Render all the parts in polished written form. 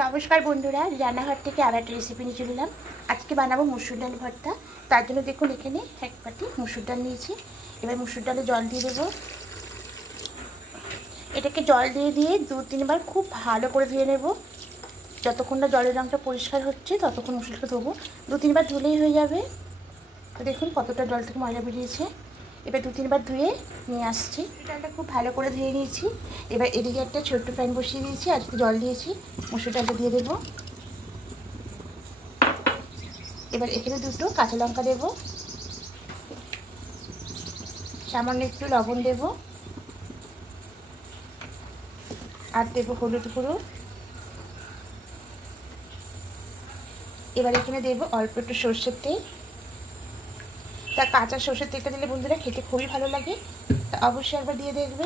নমস্কার বন্ধুরা, রান্নাঘর থেকে আবার একটা রেসিপি নিয়ে চললাম। আজকে বানাবো মুসুর ডাল ভর্তা। তার জন্য দেখুন এখানে এক বাটি মুসুর ডাল নিয়েছি। এবার মুসুর ডালে জল দিয়ে দেবো। এটাকে জল দিয়ে 2-3 বার খুব ভালো করে ধুয়ে নেব। যতক্ষণ না জলের রঙটা পরিষ্কার হচ্ছে ততক্ষণ মুসুরটা ধোবো। 2-3 বার ধুলেই হয়ে যাবে। তো দেখুন কতটা জল থেকে ময়লা বেরিয়েছে। এবার 2-3 বার ধুয়ে নিয়ে আসছি। ডালটা খুব ভালো করে ধুয়ে নিয়েছি। এবার এদিকে একটা ছোট্ট প্যান বসিয়ে দিয়েছি আর জল দিয়েছি। মুসুর ডালটা দিয়ে দেবো। এবার এখানে 2টো কাঁচা লঙ্কা দেবো, সামান্য একটু লবণ দেবো আর দেবো হলুদ গুঁড়ো। এবার এখানে দেবো অল্প একটু সর্ষের তেল। তা কাঁচা সর্ষের তেলটা দিলে বন্ধুরা খেতে খুবই ভালো লাগে, তা অবশ্যই একবার দিয়ে দেখবে।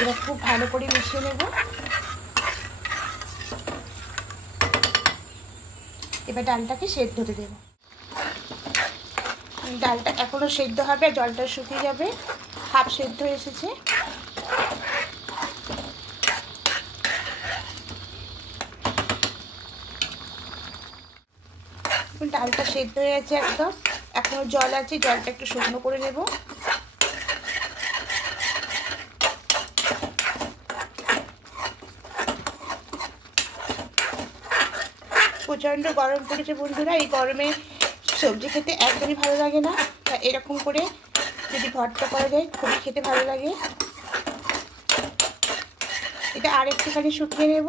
এবার খুব ভালো করে মিশিয়ে নেব। এবার ডালটাকে সেদ্ধ হতে দেবো। ডালটা এখনও সেদ্ধ হবে, জলটা শুকিয়ে যাবে, হাফ সেদ্ধ এসেছে। ডালটা সেদ্ধ হয়ে গেছে একদম, এখনও জল আছে, জলটা একটু শুকনো করে নেব। প্রচণ্ড গরম পড়েছে বন্ধুরা, এই গরমে সবজি খেতে একদমই ভালো লাগে না। তা এরকম করে যদি ভর্তা করা যায় খুবই খেতে ভালো লাগে। এটা আর একটুখানি শুকিয়ে নেব।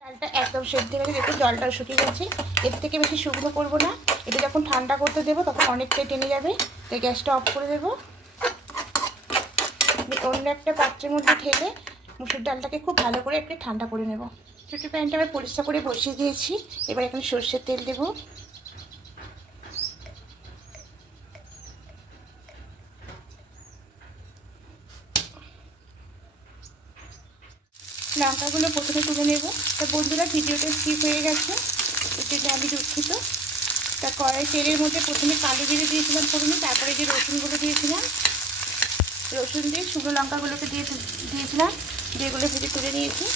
ডালটা একদম সেদ্ধ হয়ে গেছে, দেখুন জলটাও শুকিয়ে গেছে। এর থেকে বেশি শুকনো করবো না, এটা যখন ঠান্ডা করতে দেবো তখন অনেকটাই টেনে যাবে। তাই গ্যাসটা অফ করে দেবো। অন্য একটা পাত্রের মধ্যে ঢেলে মুসুর ডালটাকে খুব ভালো করে একটু ঠান্ডা করে নেব। ছোটো প্যানটা আমি পরিষ্কার করে বসিয়ে দিয়েছি। এবার এখানে সর্ষের তেল দেবো। লঙ্কাগুলো প্রথমে তুলে নেব। তা বন্ধুরা ভিডিওটা স্কিপ হয়ে গেছে, এটা আমি দুঃখিত। তা কড়াই তেলের মধ্যে প্রথমে কালো জিরে দিয়েছিলাম ফোড়নে, তারপরে যে রসুনগুলো দিয়েছিলাম, রসুন দিয়ে শুকনো লঙ্কাগুলোকে দিয়েছিলাম, যেগুলো ভেজে তুলে নিয়েছি।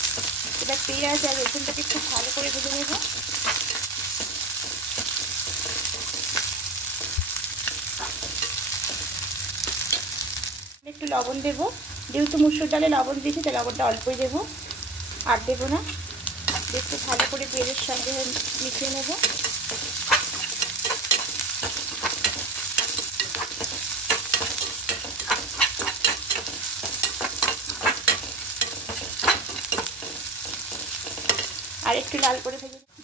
এবার পেঁয়াজ আর রসুনটাকে খুব ভালো করে ভেজে নেব। একটু লবণ দেবো, যেহেতু মুসুর ডালে লবণ দিয়েছি তাই লবণটা অল্পই দেবো, আর দেবো না। একটু ভালো করে পেঁয়াজের সঙ্গে মিশিয়ে নেব। আর একটু লাল করে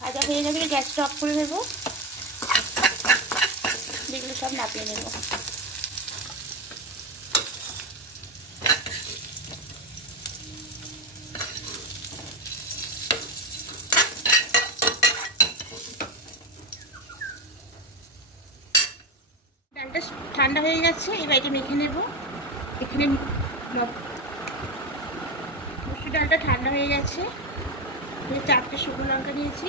ভাজা হয়ে গেলে গ্যাসটা অফ করে দেবো। এগুলো সব নাপিয়ে নেব। ডালটা ঠান্ডা হয়ে গেছে, এবার এটা মেখে নেব। এখানে মুসুর ডালটা ঠান্ডা হয়ে গেছে। 4টে শুকনো লঙ্কা নিয়েছি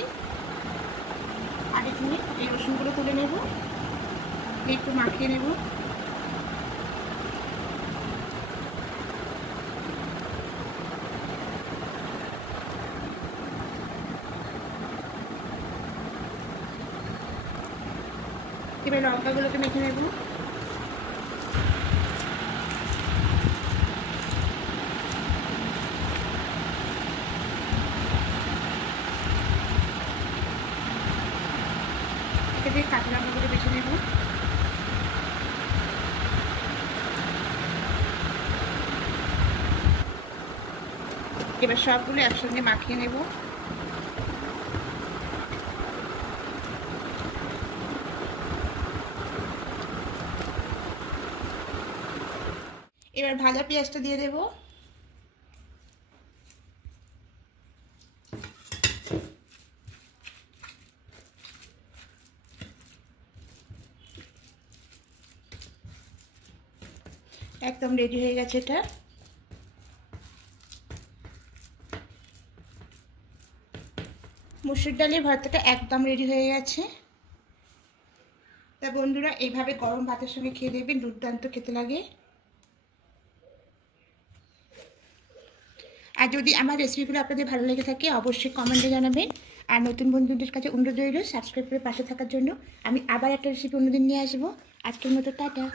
আর এখানে এই রসুনগুলো তুলে নেব, একটু মাখিয়ে নেব। এবার লঙ্কাগুলোকে মেখে নেব। দিয়ে কাঁচা লঙ্কাগুলো বেছে নেব। এবার সবগুলো একসঙ্গে মাখিয়ে নেব। এবার ভাজা পেঁয়াজটা দিয়ে দেব। একদম রেডি হয়ে গেছে এটা। মুসুর ডালের ভর্তাটা একদম রেডি হয়ে গেছে। তা বন্ধুরা এইভাবে গরম ভাতের সঙ্গে খেয়ে দেখবেন, দুর্দান্ত খেতে লাগে। আর যদি আমার রেসিপিগুলো আপনাদের ভালো লেগে থাকে অবশ্যই কমেন্টে জানাবেন। আর নতুন বন্ধুদের কাছে অনুরোধ রইল সাবস্ক্রাইব করে পাশে থাকার জন্য। আমি আবার একটা রেসিপি অন্যদিন নিয়ে আসবো। আজকের মতো টাটা।